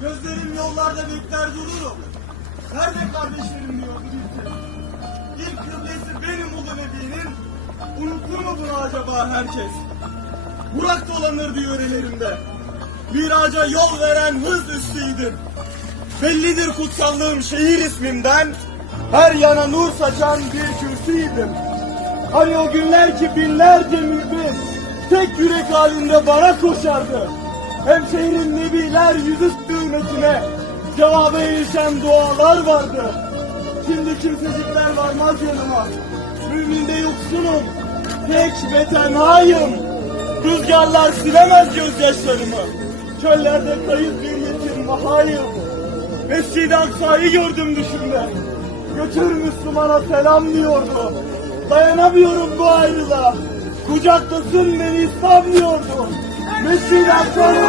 Gözlerim yollarda bekler dururum. Nerede kardeşlerim diyordu gitti. İlk kıblesi benim ulu nebinin. Unutur mu bunu acaba herkes? Burak dolanırdı yörelerimde. Miraca yol veren hız üstüydüm. Bellidir kutsallığım şehir ismimden. Her yana nur saçan bir kürsüydüm. Hani o günler ki binlerce mümin tek yürek halinde bana koşardı. Hem şehrin nebiler yüzü hürmetine cevaba erişen dualar vardı. Şimdi kimsecikler varmaz yanıma. Müminde yoksunum, tek ve tenhayım. Rüzgarlar silemez gözyaşlarımı. Çöllerde kayıp bir yetim vahayım. Mescid-i Aksa'yı gördüm düşümde. Götür Müslümana selam diyordu. Dayanamıyorum bu ayrılığa. Kucaklasın beni İslam diyordu. Mescid-i Aksa'yı